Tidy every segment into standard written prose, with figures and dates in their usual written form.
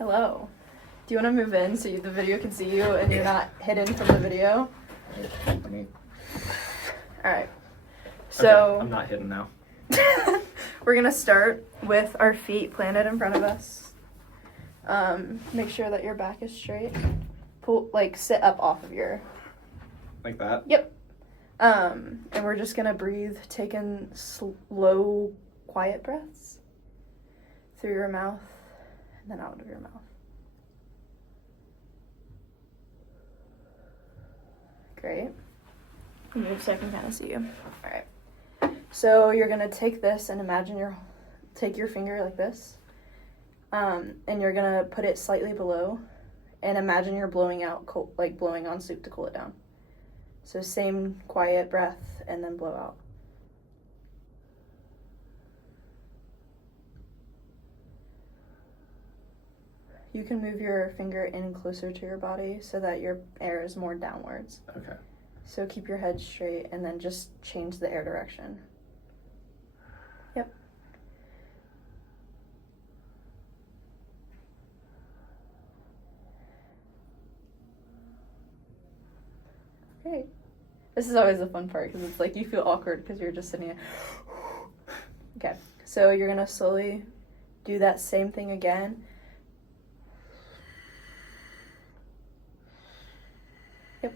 Hello. Do you want to move in so the video can see you and you're not hidden from the video? Alright. So, okay, I'm not hidden now. We're going to start with our feet planted in front of us. Make sure that your back is straight. Sit up off of your... Like that? Yep. And we're just going to breathe, take in slow, quiet breaths through your mouth and then out of your mouth. Great. Move so I can kind of see you. All right. So you're going to take this and take your finger like this. And you're going to put it slightly below and imagine you're blowing out, blowing on soup to cool it down. So same quiet breath and then blow out. You can move your finger in closer to your body so that your air is more downwards. Okay. So keep your head straight and then just change the air direction. Yep. Great. This is always the fun part because it's like you feel awkward because you're just sitting there. Okay, so you're going to slowly do that same thing again. Yep.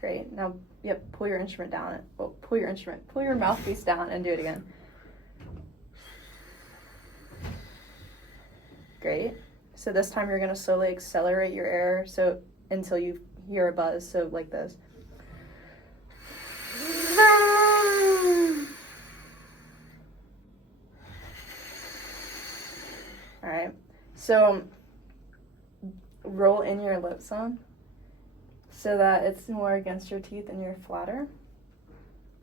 Great. Now, pull your instrument down. Pull your mouthpiece down and do it again. Great. So this time you're going to slowly accelerate your air until you hear a buzz, so like this. All right. So roll in your lips on so that it's more against your teeth and you're flatter.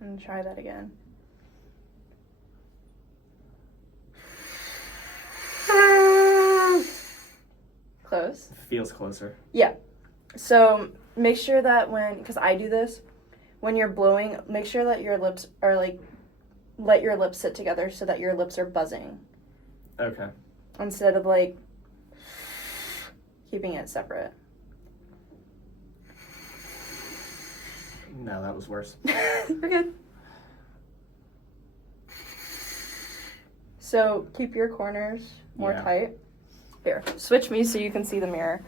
And try that again. Close. Feels closer. Yeah. So make sure that because I do this, when you're blowing, make sure that your lips are let your lips sit together so that your lips are buzzing. Okay. Instead of keeping it separate. No, that was worse. We're good. So keep your corners more tight. Here, switch me so you can see the mirror.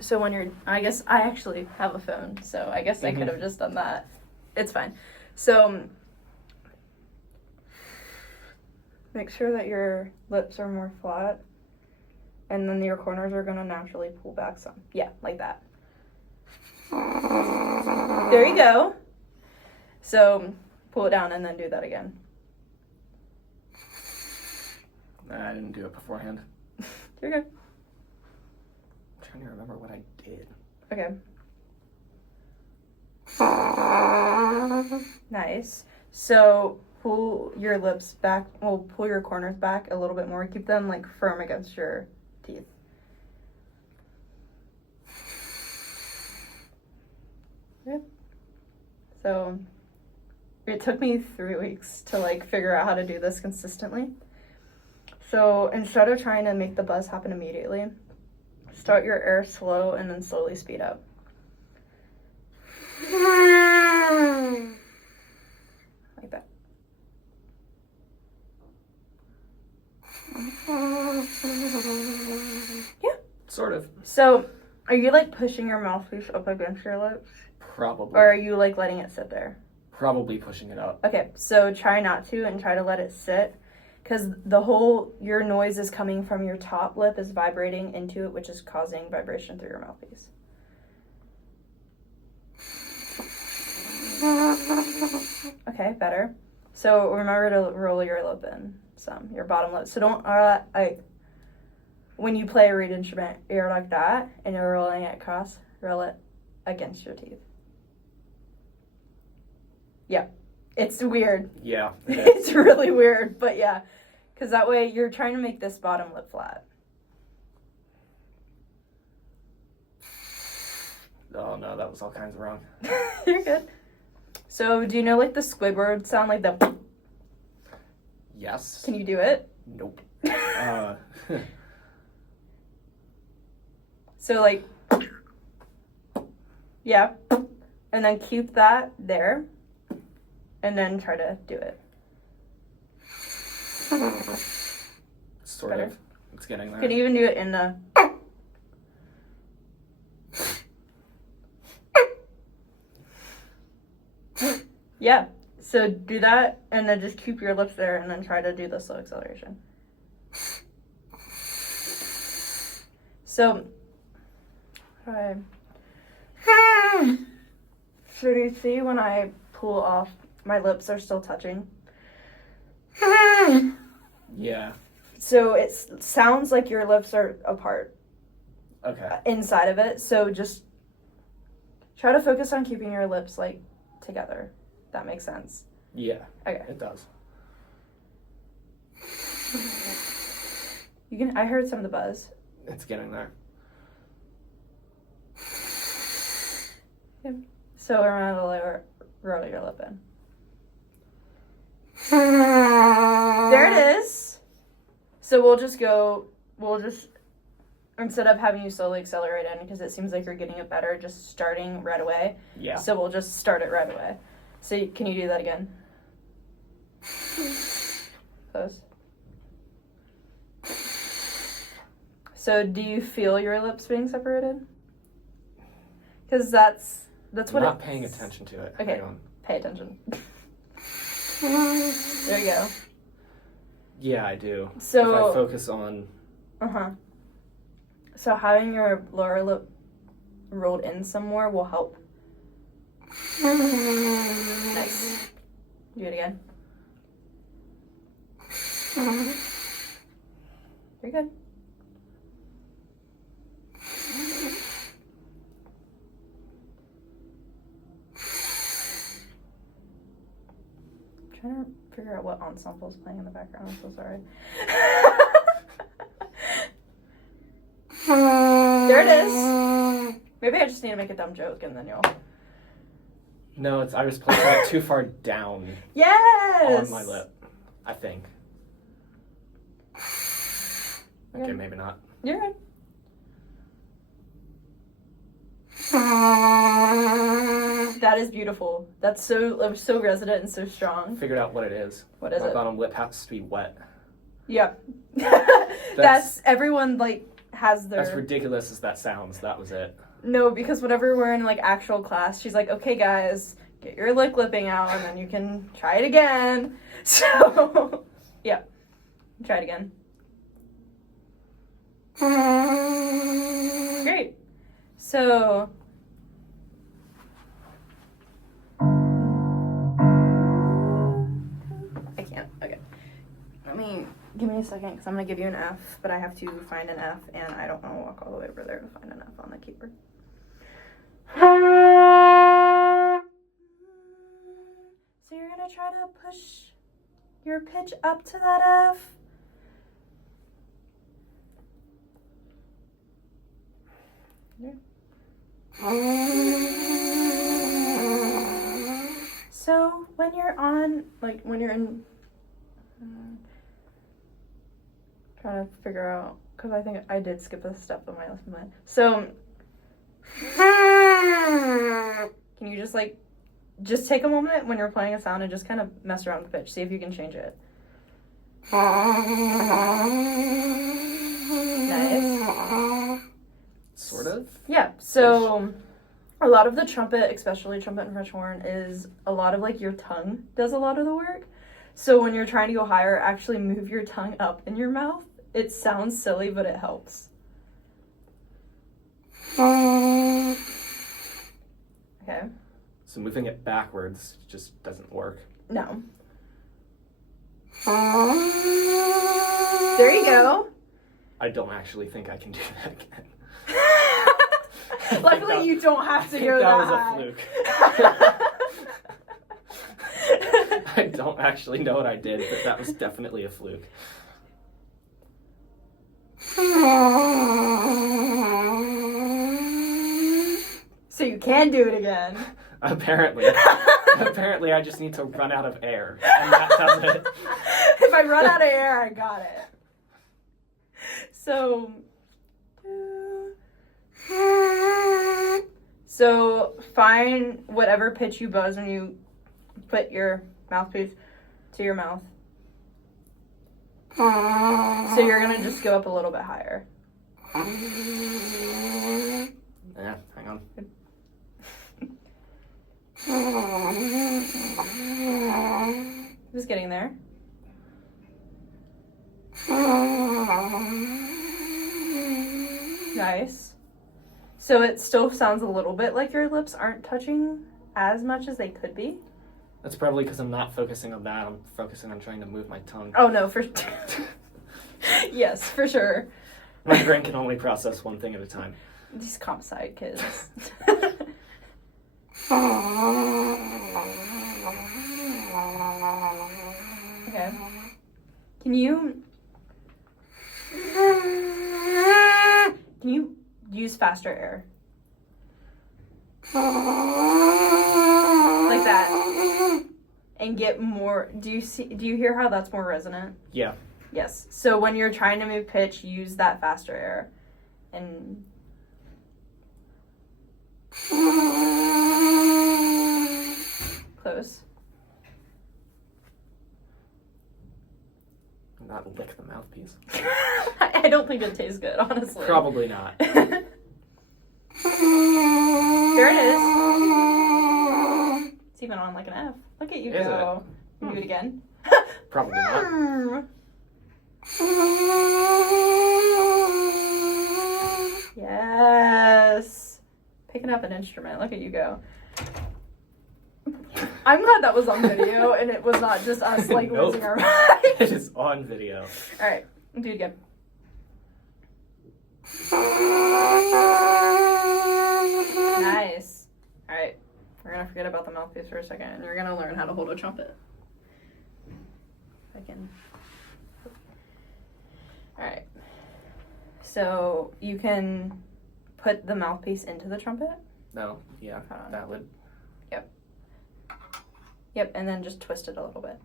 So I guess I actually have a phone, so I guess I could have just done that. It's fine. So make sure that your lips are more flat, and then your corners are going to naturally pull back some. Yeah, like that. There you go. So pull it down and then do that again. I didn't do it beforehand. You're good. I'm trying to remember what I did. Okay. Nice. So pull your lips back. Well, pull your corners back a little bit more. Keep them firm against your teeth. Yep. So it took me 3 weeks to figure out how to do this consistently. So instead of trying to make the buzz happen immediately, start your air slow and then slowly speed up. Like that. Yeah. Sort of. So are you pushing your mouthpiece up against your lips? Probably. Or are you letting it sit there? Probably pushing it up. Okay, so try not to and try to let it sit. Because your noise is coming from your top lip is vibrating into it, which is causing vibration through your mouthpiece. Okay, better. So remember to roll your lip in your bottom lip. So don't, when you play a reed instrument, you're like that, and you're rolling it across, roll it against your teeth. Yeah. It's weird. Yeah. It's really weird, but yeah. Because that way you're trying to make this bottom lip flat. Oh no, that was all kinds of wrong. You're good. So, do you know, like, the Squidward sound, like the... Yes. Can you do it? Nope. So, like... Yeah. And then keep that there. And then try to do it. Sort Better. of. It's getting there. You can even do it in the... Yeah. So do that, and then just keep your lips there, and then try to do the slow acceleration. So... Okay. So do you see when I pull off, my lips are still touching? Yeah. So it sounds like your lips are apart. Okay. Inside of it. So just try to focus on keeping your lips, like, together. That makes sense. Yeah. Okay. It does. I heard some of the buzz. It's getting there. Okay. So around the lower, roll your lip in. There it is. So we'll just, instead of having you slowly accelerate in, because it seems like you're getting it better, just starting right away. Yeah. So we'll just start it right away. So can you do that again? Close. So do you feel your lips being separated? Because that's what I'm not paying attention to it. Okay. Hang on. Pay attention. There you go. Yeah, I do. So if I focus on... So having your lower lip rolled in some more will help. Nice. Do it again. You're good. I'm trying to figure out what ensemble is playing in the background. I'm so sorry. There it is. Maybe I just need to make a dumb joke and then you'll... No, I was placing it too far down Yes! on my lip, I think. Okay, maybe not. You're good. That is beautiful. That was so resonant and so strong. Figured out what it is. What is my it? bottom lip has to be wet. Yeah. That's everyone, like, has their... As ridiculous as that sounds, that was it. No, because whenever we're in, like, actual class, she's like, okay, guys, get your lip clipping out, and then you can try it again. So, yeah. Try it again. Great. So... I can't. Okay. Give me a second, because I'm going to give you an F, but I have to find an F, and I don't want to walk all the way over there to find an F on the keyboard. So you're going to try to push your pitch up to that F. So when you're on, like, when you're in... trying to figure out, because I think I did skip a step on my last one. So, can you just, like, just take a moment when you're playing a sound and just kind of mess around with the pitch. See if you can change it. Nice. Sort of? Yeah, so a lot of the trumpet, especially trumpet and French horn, is a lot of, like, your tongue does a lot of the work. So when you're trying to go higher, actually move your tongue up in your mouth. It sounds silly, but it helps. Okay. So moving it backwards just doesn't work. No. There you go. I don't actually think I can do that again. Luckily, you don't have to go that high. That was a fluke. I don't actually know what I did, but that was definitely a fluke. So you can do it again. Apparently. Apparently, I just need to run out of air. And that does it. If I run out of air, I got it. So find whatever pitch you buzz when you put your mouthpiece to your mouth. So you're gonna just go up a little bit higher. Yeah, hang on. Just getting there. Nice. So it still sounds a little bit like your lips aren't touching as much as they could be. That's probably because I'm not focusing on that. I'm focusing on trying to move my tongue. Oh no, for yes, for sure. My brain can only process one thing at a time. These comp sci kids. Okay. Can you use faster air? Like that. And get more. Do you hear how that's more resonant? Yeah. Yes. So when you're trying to move pitch, use that faster air. And close. Not lick the mouthpiece. I don't think it tastes good, honestly. Probably not. There it is. It's even on like an F. Look at you Is go. Can you do it again? Probably not. Yes. Picking up an instrument. Look at you go. I'm glad that was on video and it was not just us like Nope. losing our mind. It is on video. Alright, do it again. Nice. Alright, we're gonna forget about the mouthpiece for a second and you're gonna learn how to hold a trumpet. If I can. Alright. So you can put the mouthpiece into the trumpet. No, yeah, that would. Yep, and then just twist it a little bit.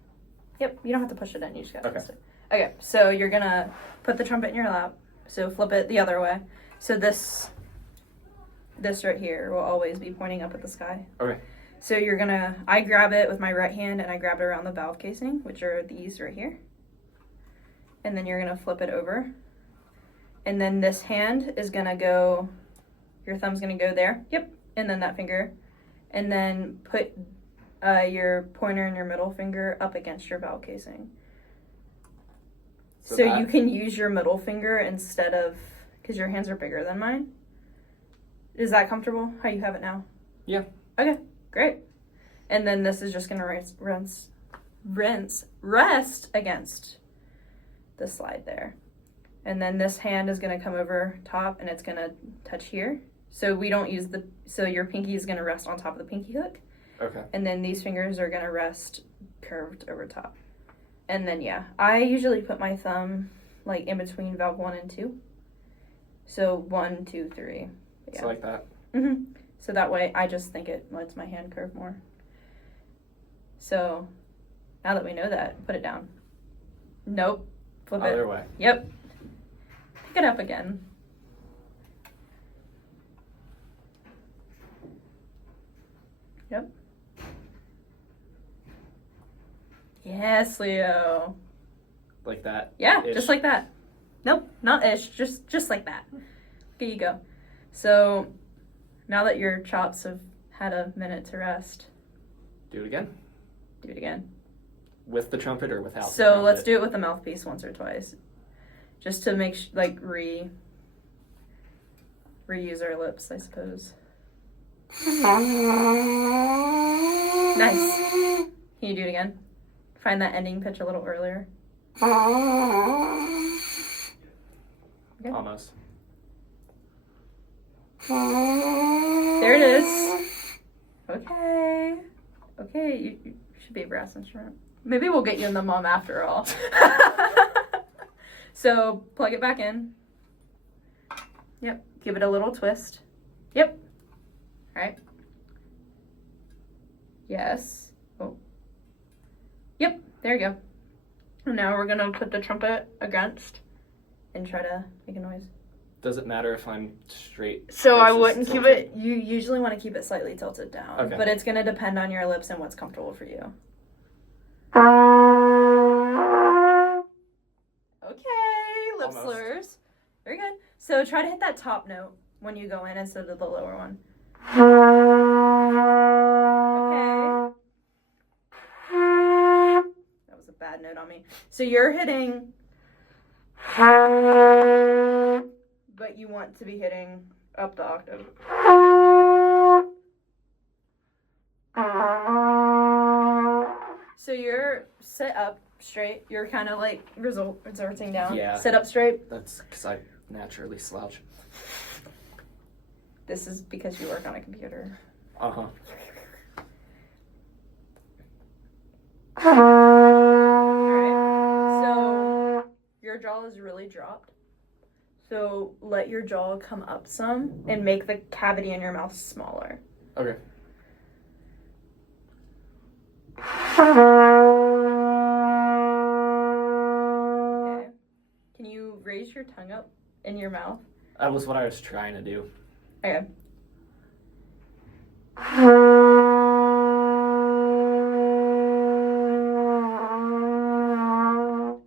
Yep, you don't have to push it in, you just gotta Okay. twist it. Okay, so you're gonna put the trumpet in your lap. So flip it the other way. So this right here will always be pointing up at the sky. Okay. So you're gonna, I grab it with my right hand and I grab it around the valve casing, which are these right here. And then you're gonna flip it over. And then this hand is gonna go, your thumb's gonna go there. Yep, and then that finger. And then put your pointer and your middle finger up against your valve casing. So you can use your middle finger instead of, because your hands are bigger than mine. Is that comfortable, how you have it now? Yeah. Okay, great. And then this is just going to rest against the slide there. And then this hand is going to come over top and it's going to touch here. So we don't use so your pinky is going to rest on top of the pinky hook. Okay. And then these fingers are going to rest curved over top. And then, yeah, I usually put my thumb like in between valve 1 and 2. So 1, 2, 3. Yeah. So like that. Mm-hmm. So that way I just think it lets my hand curve more. So now that we know that, put it down. Nope. Flip it. Other way. Yep. Pick it up again. Yep. Yes, Leo. Like that. Yeah, Ish. just like that. Nope, not ish, just like that. Here you go. So now that your chops have had a minute to rest, Do it again. do it again. With the trumpet or without? So let's do it with the mouthpiece once or twice, just to make reuse our lips, I suppose. Nice. Can you do it again? Find that ending pitch a little earlier. Okay. Almost. There it is. Okay. Okay, you should be a brass instrument. Maybe we'll get you in the mum after all. So plug it back in. Yep. Give it a little twist. Yep. All right. Yes. Oh. Yep, there you go. And now we're gonna put the trumpet against and try to make a noise. Does it matter if I'm straight? So I versus wouldn't keep tilted? it, you usually want to keep it slightly tilted down. Okay. But it's gonna depend on your lips and what's comfortable for you. Okay, lip Almost. slurs. Very good. So try to hit that top note when you go in instead of the lower one. Okay. That was a bad note on me. So you're hitting, but you want to be hitting up the octave. So you're sit up straight. You're kind of like resorting down. Yeah. Sit up straight. That's because I naturally slouch. This is because you work on a computer. Uh-huh. Alright. So your jaw is really dropped. So let your jaw come up some and make the cavity in your mouth smaller. Okay. Okay. Can you raise your tongue up in your mouth? That was what I was trying to do. Okay.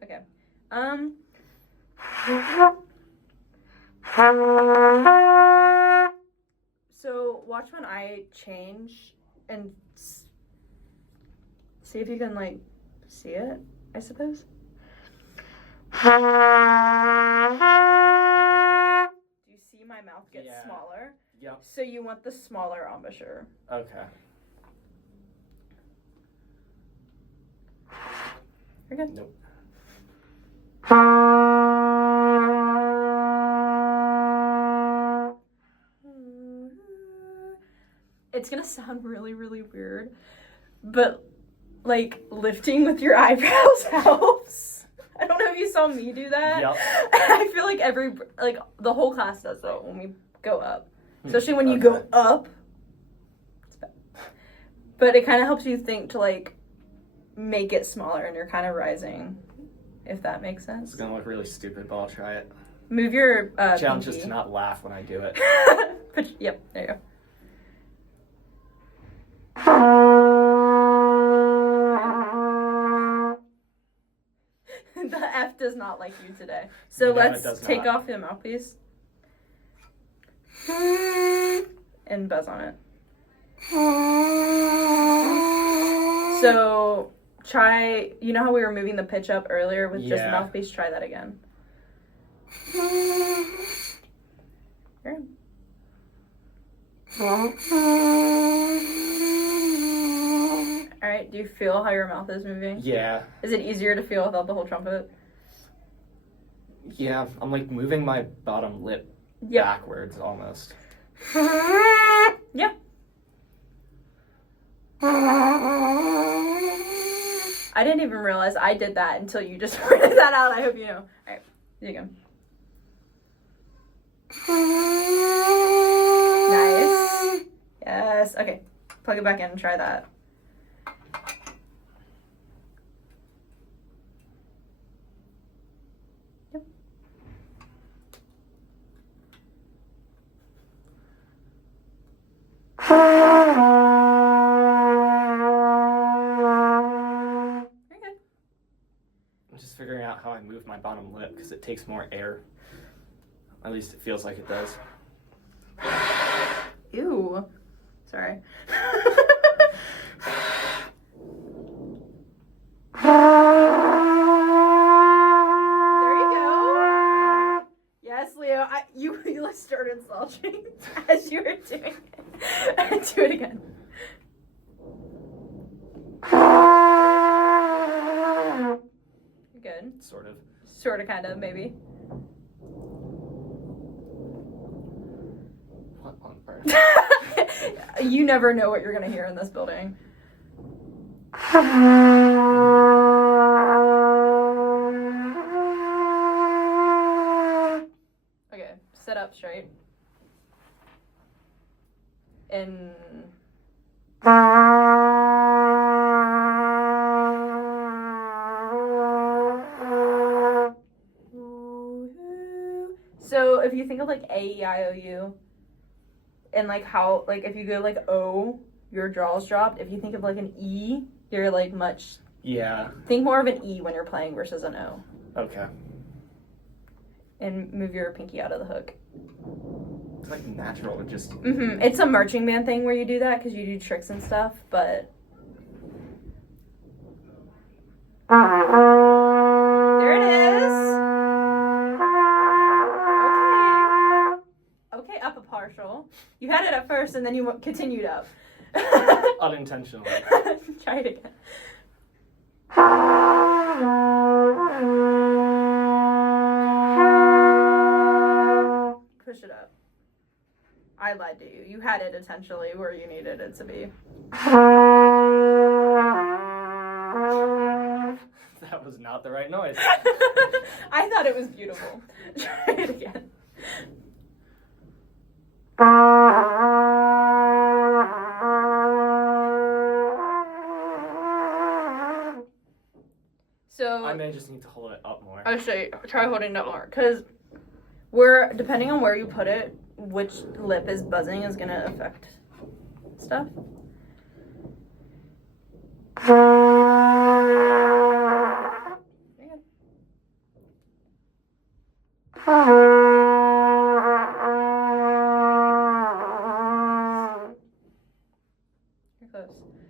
Okay. So watch when I change and see if you can like see it, I suppose. Do you see my mouth get Yeah. smaller? Yep. So you want the smaller embouchure. Okay. You're good. Nope. It's gonna sound really, really weird, but like lifting with your eyebrows helps. I don't know if you saw me do that. Yep. I feel like the whole class does that when we go up, especially when you go up. It's bad. But it kind of helps you think to like make it smaller, and you're kind of rising, if that makes sense. It's gonna look really stupid, but I'll try it. Move your Challenge pinky. is to not laugh when I do it. Yep, there you go. The F does not like you today. So No, it let's does take not. off the mouthpiece and buzz on it. So try, you know how we were moving the pitch up earlier with just Yeah. mouthpiece? Try that again. Here. Alright, do you feel how your mouth is moving? Yeah. Is it easier to feel without the whole trumpet? Yeah, I'm like moving my bottom lip Yep. backwards almost. Yeah. I didn't even realize I did that until you just pointed that out. I hope you know. Alright, here you go. Nice. Yes. Okay. Plug it back in and try that. Yep. Very good. I'm just figuring out how I move my bottom lip because it takes more air. At least it feels like it does. Ew. Sorry. There you go. Yes, Leo. You started slouching as you were doing it. Do it again. Good. Sort of. Sort of, kind of, maybe. What on earth? You never know what you're going to hear in this building. Okay, sit up straight. And if you think of like A, E, I, O, U, and like how, like if you go like O, your jaw's dropped. If you think of like an E, you're like much. Yeah. Think more of an E when you're playing versus an O. Okay. And move your pinky out of the hook. It's like natural, it just... It's a marching band thing where you do that because you do tricks and stuff, but... There it is! Okay, up a partial. You had it at first and then you continued up. Unintentionally. Try it again. Push it up. I lied to you. You had it intentionally where you needed it to be. That was not the right noise. I thought it was beautiful. Try it again. So I may just need to hold it up more. I'll show you. Try holding it up more, because we're depending on where you put it, which lip is buzzing is gonna affect stuff.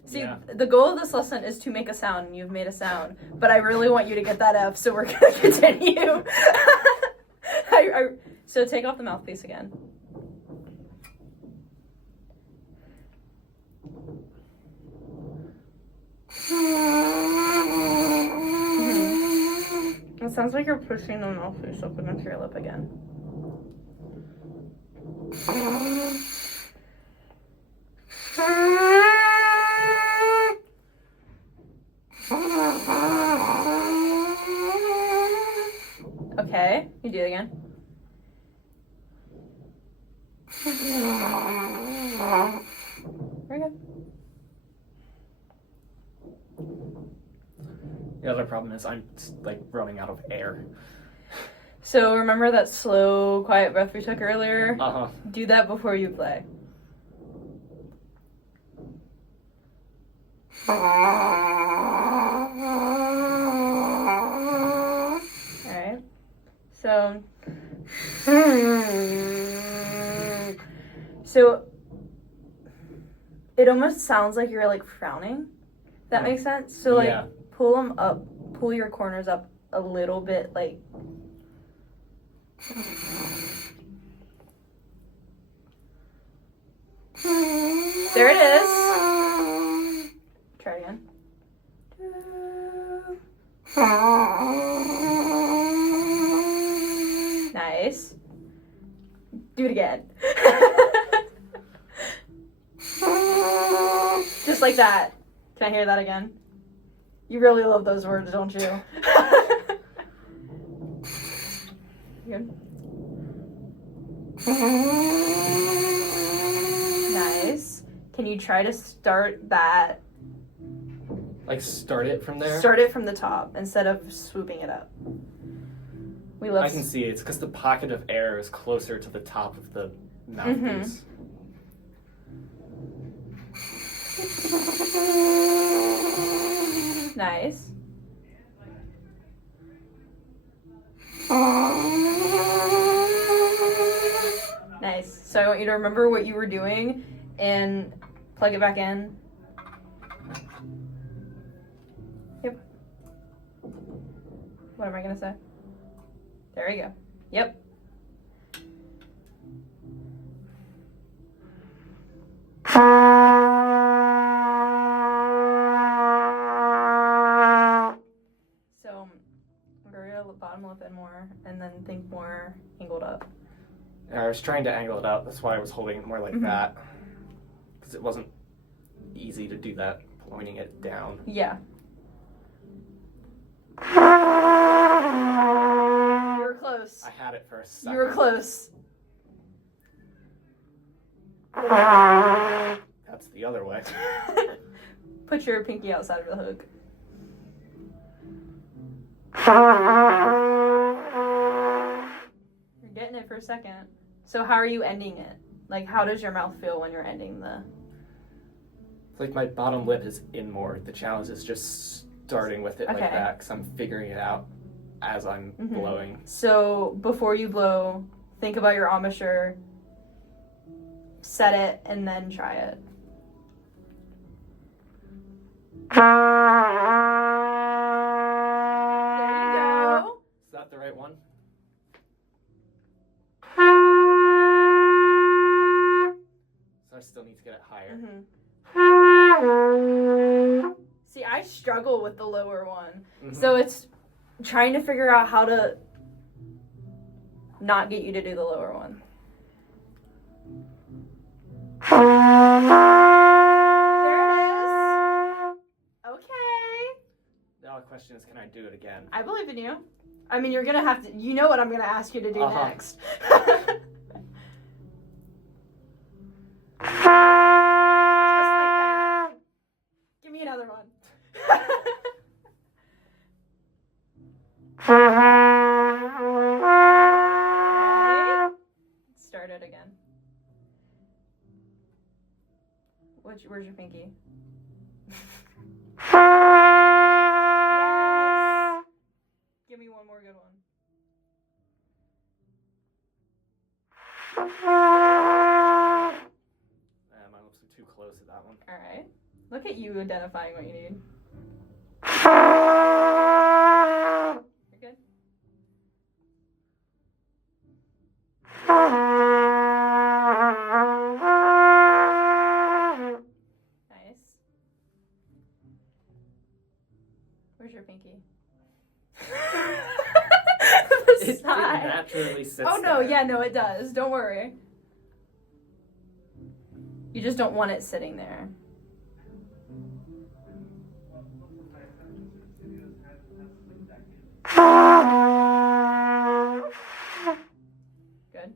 See, yeah. The goal of this lesson is to make a sound, and you've made a sound. But I really want you to get that F, so we're going to continue. So take off the mouthpiece again. It sounds like you're pushing the mouthpiece up against your lip again. Okay, you do it again. Very good. The other problem is I'm like running out of air. So remember that slow, quiet breath we took earlier? Uh-huh. Do that before you play. Alright. So it almost sounds like you're like frowning. That makes sense? So like pull them up, pull your corners up a little bit, like there it is. Try it again. Nice. Do it again. Just like that. Can I hear that again? You really love those words, don't you? Good. Nice. Can you try to start that? Like start it from there? Start it from the top instead of swooping it up. We love. I can see it's because the pocket of air is closer to the top of the mouthpiece. Nice. Nice. So I want you to remember what you were doing and plug it back in. Yep. What am I going to say? There you go. Yep. So, we're going to bottom lip in more and then think more angled up. I was trying to angle it up. That's why I was holding it more like that. Because it wasn't easy to do that, pointing it down. Yeah. You were close. I had it for a second. You were close. That's the other way. Put your pinky outside of the hook. You're getting it for a second. So how are you ending it? Like, how does your mouth feel when you're ending the... It's like my bottom lip is in more. The challenge is just starting with it like that because I'm figuring it out as I'm blowing. So before you blow, think about your embouchure, set it, and then try it. There you go. Is that the right one? So I still need to get it higher. See, I struggle with the lower one. So it's trying to figure out how to not get you to do the lower one. There it is. Okay. Now the question is, can I do it again? I believe in you. I mean, you're going to have to... You know what I'm going to ask you to do next. Just like that. Give me another one. Okay. Start it again. Where's your pinky? Yes. Give me one more good one. My lips are too close to that one. All right. Look at you identifying what you need. You're good. Nice. Where's your pinky? It naturally sits Oh, no, there. yeah, no, it does. Don't worry. You just don't want it sitting there. Good.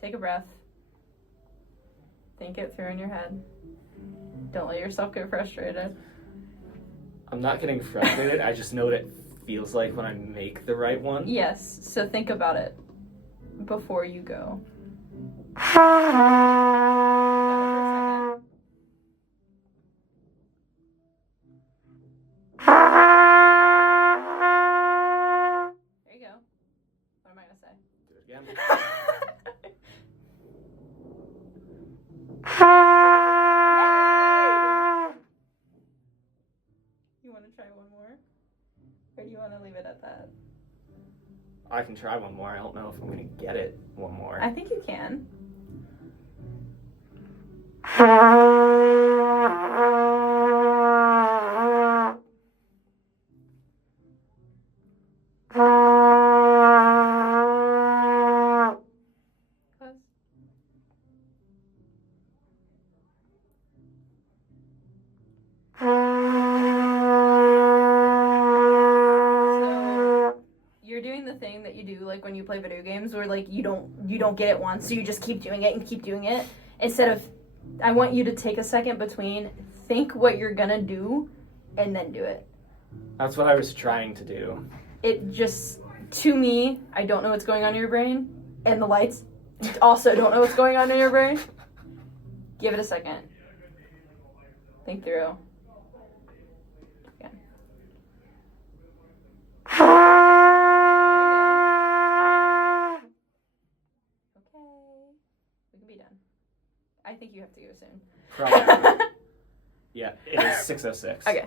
Take a breath. Think it through in your head. Don't let yourself get frustrated. I'm not getting frustrated. I just know what it feels like when I make the right one. Yes, so think about it before you go. There you go. What am I going to say? Do it again. You want to try one more? Or do you want to leave it at that? I can try one more. I don't know if I'm going to get it one more. I think you can. Close. So you're doing the thing that you do like when you play video games where like you don't get it once, so you just keep doing it and keep doing it. Instead of, I want you to take a second between, think what you're gonna do, and then do it. That's what I was trying to do. It just, to me, I don't know what's going on in your brain, and the lights also don't know what's going on in your brain. Give it a second. Think through. Again. Okay. We can be done. I think you have to go soon. Probably. Yeah, it is 6:06. Okay.